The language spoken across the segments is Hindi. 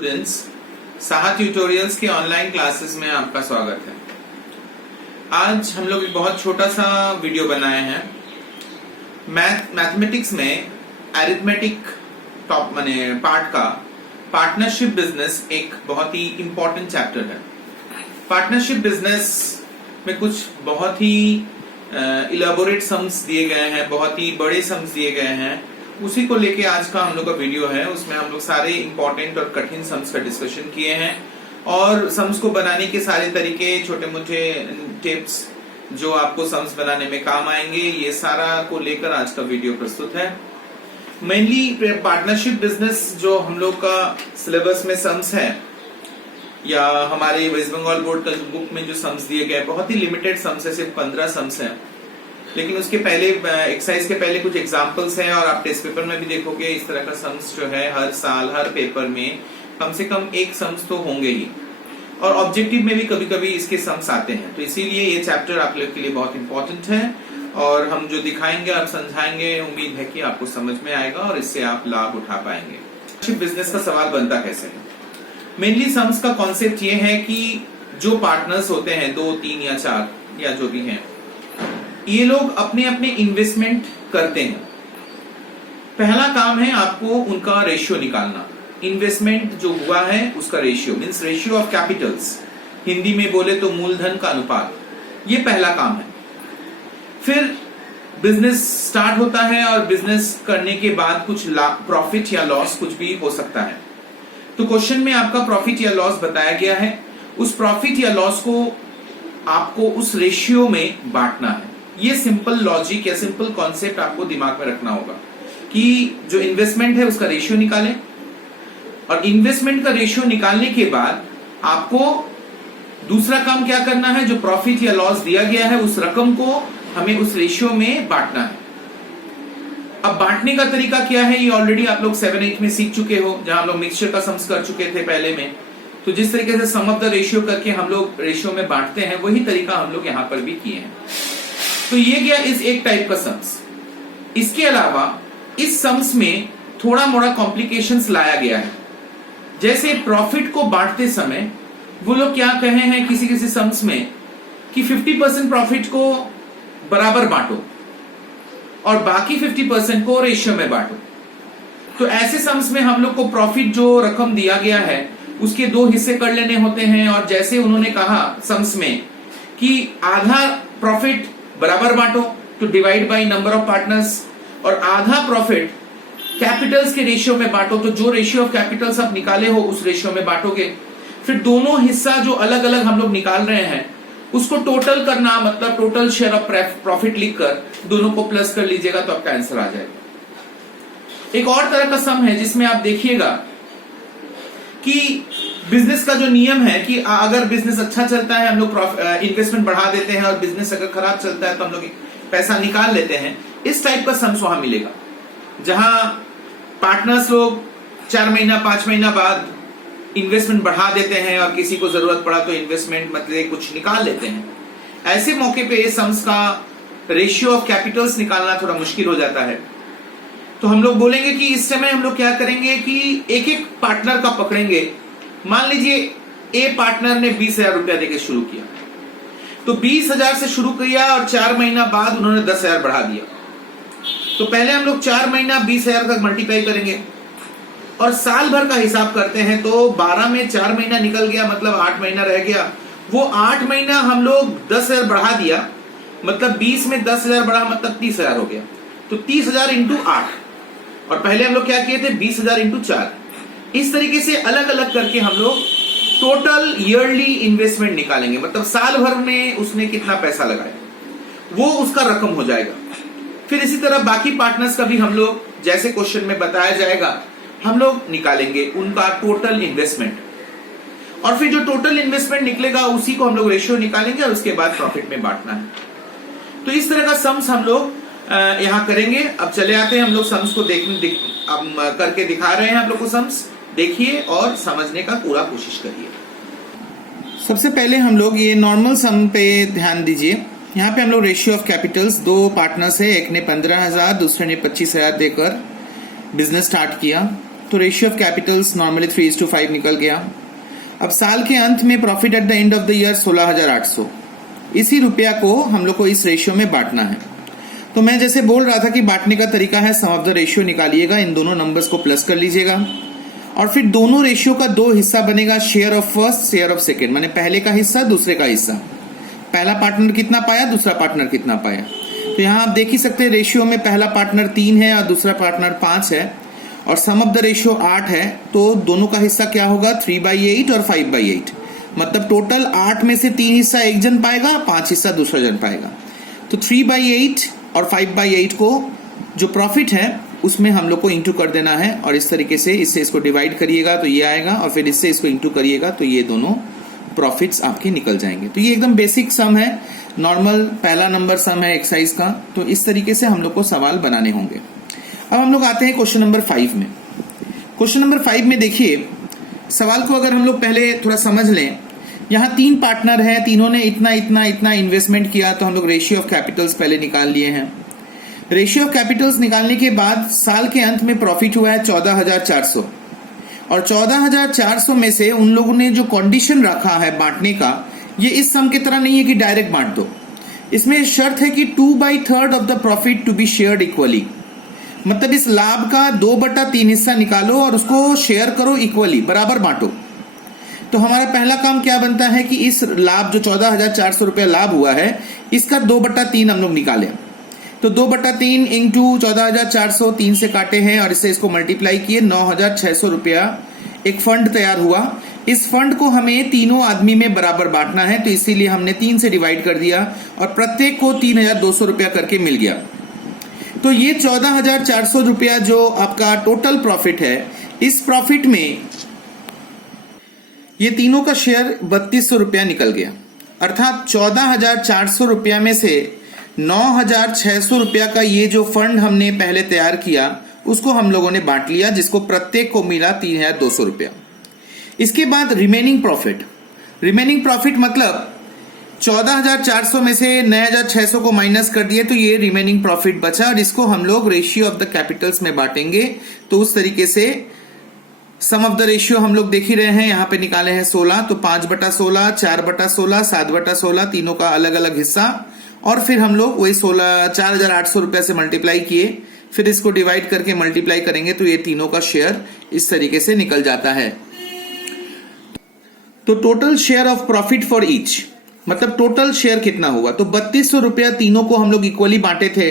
स्टूडेंट्स, साहा ट्यूटोरियल्स के ऑनलाइन क्लासेस में आपका स्वागत है। आज हम लोग एक बहुत छोटा सा वीडियो बनाए हैं। मैथमेटिक्स में अरिथमेटिक टॉप माने पार्ट का पार्टनरशिप बिजनेस एक बहुत ही इंपॉर्टेंट चैप्टर है। पार्टनरशिप बिजनेस में कुछ बहुत ही इलेबोरेट सम्स दिए गए हैं, बहुत ही बड़े सम्स दिए गए हैं। उसी को लेके आज का हम लोग का वीडियो है। उसमें हम लोग सारे इंपॉर्टेंट और कठिन सम्स का डिस्कशन किए हैं और सम्स को बनाने के सारे तरीके, छोटे मोटे टिप्स जो आपको सम्स बनाने में काम आएंगे, ये सारा को लेकर आज का वीडियो प्रस्तुत है। मेनली पार्टनरशिप बिजनेस जो हम लोग का सिलेबस में सम्स है या हमारे वेस्ट बंगाल बोर्ड का बुक में जो सम्स दिए गए, बहुत ही लिमिटेड सम्स है, सिर्फ 15 सम्स है। लेकिन उसके पहले एक्सरसाइज के पहले कुछ एग्जांपल्स हैं और आप टेस्ट पेपर में भी देखोगे इस तरह का सम्स जो है हर साल हर पेपर में कम से कम एक सम्स तो होंगे ही, और ऑब्जेक्टिव में भी कभी कभी इसके सम्स आते हैं। तो इसीलिए ये चैप्टर आप लोग के लिए बहुत इंपॉर्टेंट है और हम जो दिखाएंगे और समझाएंगे, उम्मीद है कि आपको समझ में आएगा और इससे आप लाभ उठा पाएंगे। बिजनेस का सवाल बनता कैसे है? मेनली सम्स का कॉन्सेप्ट ये है कि जो पार्टनर्स होते हैं, 2, 3 या 4 या जो भी हैं, ये लोग अपने अपने इन्वेस्टमेंट करते हैं। पहला काम है आपको उनका रेशियो निकालना। इन्वेस्टमेंट जो हुआ है उसका ratio means ratio of Capitals, Hindi में बोले तो मूलधन का अनुपात, ये पहला काम है। फिर बिजनेस स्टार्ट होता है और बिजनेस करने के बाद कुछ प्रॉफिट या लॉस कुछ भी हो सकता है। तो क्वेश्चन में आपका प्रॉफिट या लॉस बताया गया है। उस प्रॉफिट या लॉस को आपको उस रेशियो में बांटना है। ये सिंपल लॉजिक या सिंपल कॉन्सेप्ट आपको दिमाग में रखना होगा कि जो इन्वेस्टमेंट है उसका रेशियो निकालें, और इन्वेस्टमेंट का रेशियो निकालने के बाद आपको दूसरा काम क्या करना है, जो प्रॉफिट या लॉस दिया गया है उस रकम को हमें उस रेशियो में बांटना है। अब बांटने का तरीका क्या है, ये ऑलरेडी आप लोग 7-8 में सीख चुके हो, जहां हम लोग मिक्सचर का सम्स कर चुके थे पहले में। तो जिस तरीके से सम ऑफ द रेशियो करके हम लोग रेशियो में बांटते हैं, वही तरीका हम लोग यहां पर भी किए हैं। तो ये गया इस एक टाइप का सम्स। इसके अलावा इस सम्स में थोड़ा मोड़ा कॉम्प्लिकेशंस लाया गया है। जैसे प्रॉफिट को बांटते समय वो लोग क्या कहे हैं किसी किसी सम्स में कि 50% प्रॉफिट को बराबर बांटो और बाकी 50% को रेशियो में बांटो। तो ऐसे सम्स में हम लोग को प्रॉफिट जो रकम दिया गया है उसके 2 हिस्से कर लेने होते हैं, और जैसे उन्होंने कहा सम्स में कि आधा प्रॉफिट बराबर बांटो तो divide by number of partners, और आधा प्रॉफिट कैपिटल्स के रेशियो में बांटो, तो जो रेशियो ऑफ कैपिटल्स आप निकाले हो उस रेशियो में बांटोगे। फिर दोनों हिस्सा जो अलग अलग हम लोग निकाल रहे हैं उसको टोटल करना, मतलब टोटल शेयर ऑफ प्रॉफिट लिखकर दोनों को प्लस कर लीजिएगा तो आपका आंसर आ जाएगा। एक और तरह का सम है जिसमें आप देखिएगा कि बिजनेस का जो नियम है कि अगर बिजनेस अच्छा चलता है हम लोग इन्वेस्टमेंट बढ़ा देते हैं, और बिजनेस अगर खराब चलता है तो हम लोग पैसा निकाल लेते हैं। इस टाइप का सम्स वहां मिलेगा, जहां पार्टनर्स लोग 4 महीना 5 महीना बाद इन्वेस्टमेंट बढ़ा देते हैं और किसी को जरूरत पड़ा तो इन्वेस्टमेंट मतलब कुछ निकाल लेते हैं। ऐसे मौके पे सम्स का रेशियो ऑफ कैपिटल्स निकालना थोड़ा मुश्किल हो जाता है। तो हम लोग बोलेंगे कि इस समय हम लोग क्या करेंगे कि एक एक पार्टनर का पकड़ेंगे। मान लीजिए ए पार्टनर ने 20,000 रुपया देकर शुरू किया, तो 20,000 से शुरू किया और 4 महीना बाद उन्होंने 10,000 बढ़ा दिया। तो पहले हम लोग 4 महीना 20,000 तक मल्टीप्लाई करेंगे और साल भर का हिसाब करते हैं। तो 12 में 4 महीना निकल गया, मतलब 8 महीना रह गया। वो 8 महीना हम लोग 10,000 बढ़ा दिया, मतलब 20 में 10,000 बढ़ा, मतलब 30,000 हो गया। तो 30,000 इंटू 8, और पहले हम लोग क्या किए थे 20,000 इंटू 4। इस तरीके से अलग अलग करके हम लोग टोटल ईयरली इन्वेस्टमेंट निकालेंगे, मतलब साल भर में उसने कितना पैसा लगाया वो उसका रकम हो जाएगा। फिर इसी तरह बाकी पार्टनर्स का भी हम लोग, जैसे क्वेश्चन में बताया जाएगा, हम लोग निकालेंगे उनका टोटल इन्वेस्टमेंट, और फिर जो टोटल इन्वेस्टमेंट निकलेगा उसी को हम लोग रेशियो निकालेंगे और उसके बाद प्रॉफिट में बांटना है। तो इस तरह का सम्स हम लोग यहां करेंगे। अब चले आते हैं हम लोग सम्स को करके दिखा रहे हैं आप लोग को। सम्स देखिए और समझने का पूरा कोशिश करिए। सबसे पहले हम लोग ये नॉर्मल सम पे ध्यान दीजिए। यहाँ पे हम लोग रेशियो ऑफ कैपिटल्स, 2 पार्टनर्स है, एक ने 15,000 दूसरे ने 25,000 देकर बिजनेस स्टार्ट किया। तो रेशियो ऑफ कैपिटल्स नॉर्मली 3:5 निकल गया। अब साल के अंत में profit at the end of the year 16,800, इसी रुपया को हम लोग को इस रेशियो में बांटना है। तो मैं जैसे बोल रहा था कि बांटने का तरीका है, सम ऑफ द रेशियो निकालिएगा, इन दोनों नंबर्स को प्लस कर लीजिएगा और फिर दोनों रेशियो का दो हिस्सा बनेगा, share of first, share of second, माने पहले का हिस्सा दूसरे का हिस्सा। पहला पार्टनर कितना पाया, दूसरा पार्टनर कितना पाया। तो यहां आप देख ही सकते हैं रेशियो में पहला पार्टनर 3 है और दूसरा पार्टनर 5 है और सम ऑफ द रेशियो 8 है, तो दोनों का हिस्सा क्या होगा 3/8 और 5/8। मतलब टोटल 8 में से 3 हिस्सा एक जन पाएगा, 5 हिस्सा दूसरा जन पाएगा। तो 3/8 और 5/8 को जो प्रॉफिट है उसमें हम लोग को इंटू कर देना है और इस तरीके से इससे इसको डिवाइड करिएगा तो ये आएगा और फिर इससे इसको इंटू करिएगा तो ये दोनों प्रॉफिट्स आपके निकल जाएंगे। तो ये एकदम बेसिक सम है, नॉर्मल पहला नंबर सम है एक्सरसाइज का। तो इस तरीके से हम लोग को सवाल बनाने होंगे। अब हम लोग आते हैं क्वेश्चन नंबर 5 में। क्वेश्चन नंबर 5 में देखिए, सवाल को अगर हम लोग पहले थोड़ा समझ लें, यहाँ 3 पार्टनर है, तीनों ने इतना इतना इतना इन्वेस्टमेंट किया, तो हम लोग रेशियो ऑफ कैपिटल्स पहले निकाल लिए हैं। रेशियो ऑफ कैपिटल्स निकालने के बाद साल के अंत में प्रॉफिट हुआ है 14,400 और 14,400 में से उन लोगों ने जो कंडीशन रखा है बांटने का, ये इस सम की तरह नहीं है कि डायरेक्ट बांट दो। इसमें शर्त है कि 2/3 of the profit to be shared equally, मतलब इस लाभ का 2/3 हिस्सा निकालो और उसको शेयर करो इक्वली, बराबर बांटो। तो हमारा पहला काम क्या बनता है कि इस लाभ जो 14,400 रुपया लाभ हुआ है, इसका 2/3 हम लोग निकालें। तो 2/3 इंटू 14,400 3 से काटे हैं और इससे इसको मल्टीप्लाई किए, 9,600 रुपया एक फंड तैयार हुआ। इस फंड को हमें तीनों आदमी में बराबर बांटना है, तो इसीलिए हमने 3 से डिवाइड कर दिया और प्रत्येक को 3,200 रुपया करके मिल गया। तो ये 14,400 रुपया जो आपका टोटल प्रॉफिट है, इस प्रॉफिट में ये तीनों का शेयर 3,200 रुपया निकल गया। अर्थात 14,400 रुपया में से 9,600 रुपया का ये जो फंड हमने पहले तैयार किया उसको हम लोगों ने बांट लिया, जिसको प्रत्येक को मिला 3,200 रुपया। इसके बाद रिमेनिंग प्रॉफिट मतलब 14,400 में से 9,600 को माइनस कर दिए तो ये रिमेनिंग प्रॉफिट बचा और इसको हम लोग रेशियो ऑफ द कैपिटल्स में बांटेंगे। तो उस तरीके से सम ऑफ द रेशियो हम लोग देख ही रहे हैं, यहाँ पे निकाले हैं 16, तो 5/16, 4/16, 7/16, तीनों का अलग अलग हिस्सा और फिर हम लोग वही 4,800 रुपया से मल्टीप्लाई किए, फिर इसको डिवाइड करके मल्टीप्लाई करेंगे तो ये तीनों का शेयर इस तरीके से निकल जाता है। तो total share of profit for each, मतलब टोटल शेयर कितना हुआ, तो 3,200 रुपया तीनों को हम लोग इक्वली बांटे थे,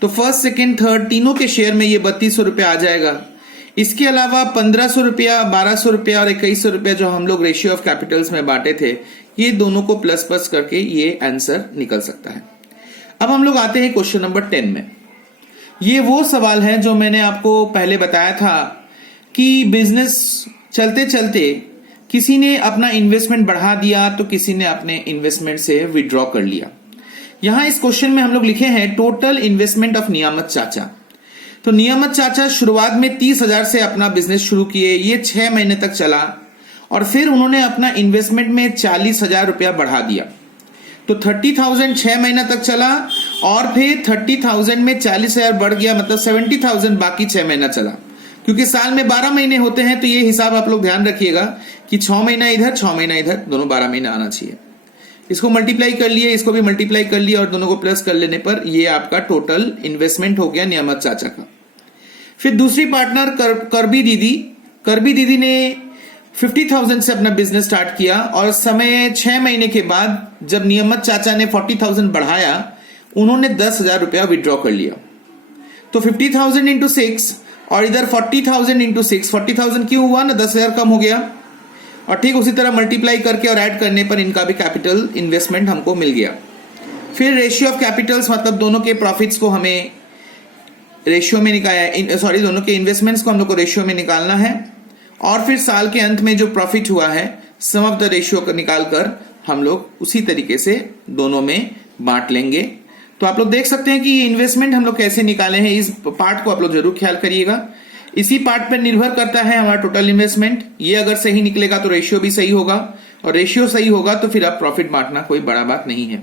तो फर्स्ट सेकेंड थर्ड तीनों के शेयर में ये 3,200 रुपया आ जाएगा। इसके अलावा 1,500 रुपया, 1,200 रुपया और 2,100 रुपया जो हम लोग रेशियो ऑफ कैपिटल्स में बांटे थे, ये दोनों को प्लस प्लस करके ये आंसर निकल सकता है। अब हम लोग आते हैं क्वेश्चन नंबर 10 में। ये वो सवाल है जो मैंने आपको पहले बताया था कि बिजनेस चलते चलते किसी ने अपना इन्वेस्टमेंट बढ़ा दिया तो किसी ने अपने इन्वेस्टमेंट से विड्रॉ कर लिया। यहां इस क्वेश्चन में हम लोग लिखे हैं टोटल इन्वेस्टमेंट ऑफ नियामत चाचा। तो नियामत चाचा शुरुआत में 30,000 से अपना बिजनेस शुरू किए, ये 6 महीने तक चला और फिर उन्होंने अपना इन्वेस्टमेंट में 40,000 रुपया बढ़ा दिया। तो 30,000 6 महीना तक चला और फिर 30,000 में 40,000 बढ़ गया, मतलब 70,000 बाकी 6 महीना चला। क्योंकि साल में 12 महीने होते हैं तो ये हिसाब आप लोग ध्यान रखिएगा कि 6 महीना इधर 6 महीना इधर, दोनों 12 महीना आना चाहिए। इसको मल्टीप्लाई कर लिए, इसको भी मल्टीप्लाई कर लिया और दोनों को प्लस कर लेने पर ये आपका टोटल इन्वेस्टमेंट हो गया नियामत चाचा का। फिर दूसरी पार्टनर करबी दीदी ने 50,000 से अपना बिजनेस स्टार्ट किया और समय 6 महीने के बाद जब नियामत चाचा ने 40,000 बढ़ाया, उन्होंने 10,000 रुपया विड्रॉ कर लिया। तो 50,000 इंटू 6 और इधर 40,000 इंटू 6, 40,000 क्यों हुआ ना, 10,000 कम हो गया। और ठीक उसी तरह मल्टीप्लाई करके और ऐड करने पर इनका भी कैपिटल इन्वेस्टमेंट हमको मिल गया। फिर रेशियो ऑफ कैपिटल्स, मतलब दोनों के प्रॉफिट्स को हमें रेशियो में निकाला, दोनों के इन्वेस्टमेंट्स को हम लोग को रेशियो में निकालना है और फिर साल के अंत में जो प्रॉफिट हुआ है सम ऑफ द रेशियो को निकालकर हम लोग उसी तरीके से दोनों में बांट लेंगे। तो आप लोग देख सकते हैं कि ये इन्वेस्टमेंट हम लोग कैसे निकाले हैं, इस पार्ट को आप लोग जरूर ख्याल करिएगा। इसी पार्ट पर निर्भर करता है हमारा टोटल इन्वेस्टमेंट। ये अगर सही निकलेगा तो रेशियो भी सही होगा और रेशियो सही होगा तो फिर आप प्रॉफिट बांटना कोई बड़ा बात नहीं है।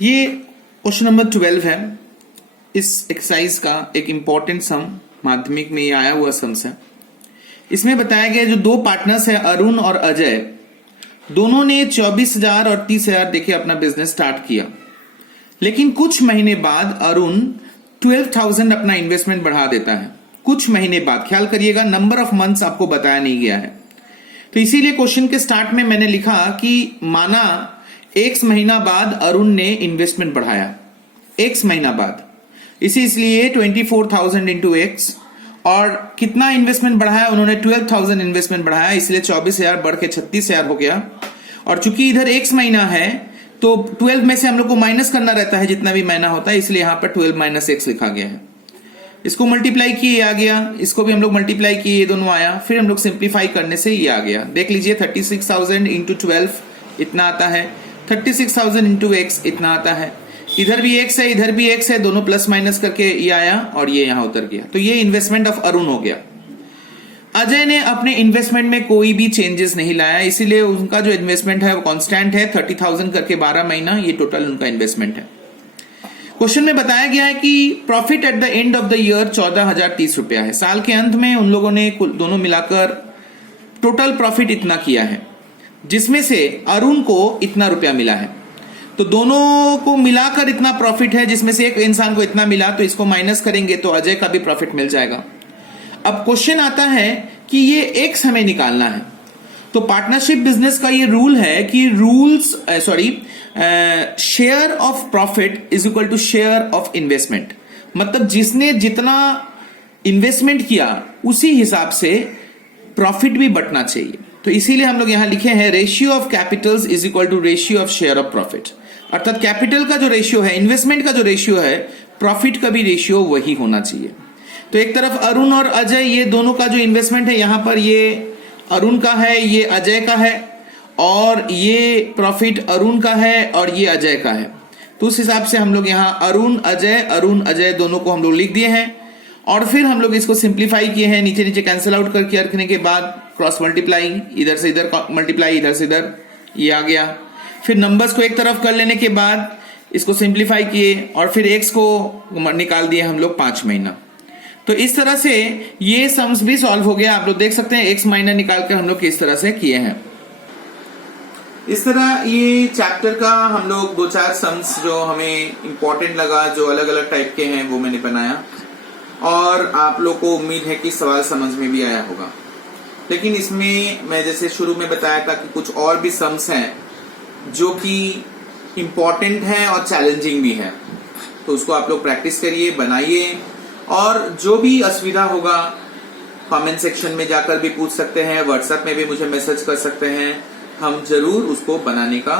ये क्वेश्चन नंबर 12 है। इस एक्सरसाइज का एक इंपॉर्टेंट सम माध्यमिक में ये आया हुआ सम्स है। इसमें बताया गया जो दो पार्टनर्स हैं अरुण और अजय, दोनों ने 24,000 और 30,000 देके अपना बिजनेस स्टार्ट किया, लेकिन कुछ महीने बाद अरुण 12,000 अपना इन्वेस्टमेंट बढ़ा देता है। कुछ महीने बाद, ख्याल करिएगा नंबर ऑफ मंथ्स आपको बताया नहीं गया है, तो इसीलिए क्वेश्चन के स्टार्ट में मैंने लिखा कि माना X महीना बाद अरुण ने इन्वेस्टमेंट बढ़ाया, X महीना बाद, इसलिए 24,000 इंटू X, और कितना इन्वेस्टमेंट बढ़ाया उन्होंने, 12,000 इन्वेस्टमेंट बढ़ाया, इसलिए 24,000 बढ़ के 36,000 हो गया। और चूंकि इधर X महीना है तो 12 में से हम लोग को माइनस करना रहता है जितना भी महीना होता है, इसलिए यहां पर 12 माइनस X लिखा गया है। इसको मल्टीप्लाई किए आ गया, इसको भी हम लोग मल्टीप्लाई किए, ये दोनों आया, फिर हम लोग सिंप्लीफाई करने से ये आ गया। देख लीजिए 36,000 इंटू 12 इतना आता है, 36,000 इंटू X इतना आता है, इधर भी X है इधर भी X है, दोनों प्लस माइनस करके ये आया और ये यहां उतर गया। तो ये इन्वेस्टमेंट ऑफ अरुण हो गया। अजय ने अपने इन्वेस्टमेंट में कोई भी चेंजेस नहीं लाया, इसीलिए उनका जो इन्वेस्टमेंट है वो कांस्टेंट है, 30,000 करके 12 महीना, ये टोटल उनका इन्वेस्टमेंट है। क्वेश्चन में बताया गया है कि profit at the end of the year 14,030 रुपया है। साल के अंत में उन लोगों ने दोनों मिलाकर टोटल प्रॉफिट इतना किया है, जिसमें से अरुण को इतना रुपया मिला है। तो दोनों को मिलाकर इतना प्रॉफिट है, जिसमें से एक इंसान को इतना मिला, तो इसको माइनस करेंगे तो अजय का भी प्रॉफिट मिल जाएगा। अब क्वेश्चन आता है कि ये एक्स हमें निकालना है। तो पार्टनरशिप बिजनेस का ये रूल है कि share of profit is equal to share of investment, मतलब जिसने जितना इन्वेस्टमेंट किया उसी हिसाब से प्रॉफिट भी बंटना चाहिए। तो इसीलिए हम लोग यहां लिखे हैं ratio of capitals is equal to ratio of share of profit, अर्थात कैपिटल का जो रेशियो है, इन्वेस्टमेंट का जो रेशियो है, प्रॉफिट का भी रेशियो वही होना चाहिए। तो एक तरफ अरुण और अजय, ये दोनों का जो इन्वेस्टमेंट है, यहां पर ये अरुण का है, ये अजय का है, और ये प्रॉफिट अरुण का है और ये अजय का है। तो उस हिसाब से हम लोग यहां अरुण अजय दोनों को हम लोग लिख दिए हैं, और फिर हम लोग इसको सिंप्लीफाई किए हैं, नीचे नीचे कैंसिल आउट करके रखने के बाद क्रॉस मल्टीप्लाई, इधर से इधर मल्टीप्लाई, इधर से इधर, ये आ गया। फिर नंबर्स को एक तरफ कर लेने के बाद इसको सिंप्लीफाई किए और फिर एक्स को निकाल दिए हम लोग 5 महीना। तो इस तरह से ये सम्स भी सॉल्व हो गया। आप लोग देख सकते हैं एक्स महीना निकाल कर हम लोग किस तरह से किए हैं। इस तरह ये चैप्टर का हम लोग 2-4 सम्स जो हमें इंपॉर्टेंट लगा, जो अलग अलग टाइप के हैं, वो मैंने बनाया, और आप लोग को उम्मीद है कि सवाल समझ में भी आया होगा। लेकिन इसमें मैं जैसे शुरू में बताया था कि कुछ और भी सम्स हैं जो कि इम्पॉर्टेंट हैं और चैलेंजिंग भी हैं, तो उसको आप लोग प्रैक्टिस करिए, बनाइए, और जो भी असुविधा होगा कमेंट सेक्शन में जाकर भी पूछ सकते हैं, व्हाट्सएप में भी मुझे मैसेज कर सकते हैं। हम जरूर उसको बनाने का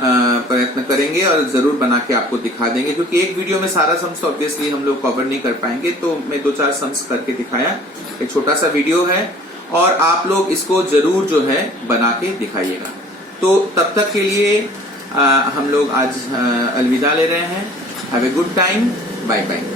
प्रयत्न करेंगे और जरूर बना के आपको दिखा देंगे, क्योंकि एक वीडियो में सारा सम्स तो ऑब्वियसली हम लोग कवर नहीं कर पाएंगे। तो मैं 2-4 सम्स करके दिखाया, एक छोटा सा वीडियो है, और आप लोग इसको जरूर जो है बना के दिखाइएगा। तो तब तक के लिए हम लोग आज अलविदा ले रहे हैं। Have a good time, bye bye.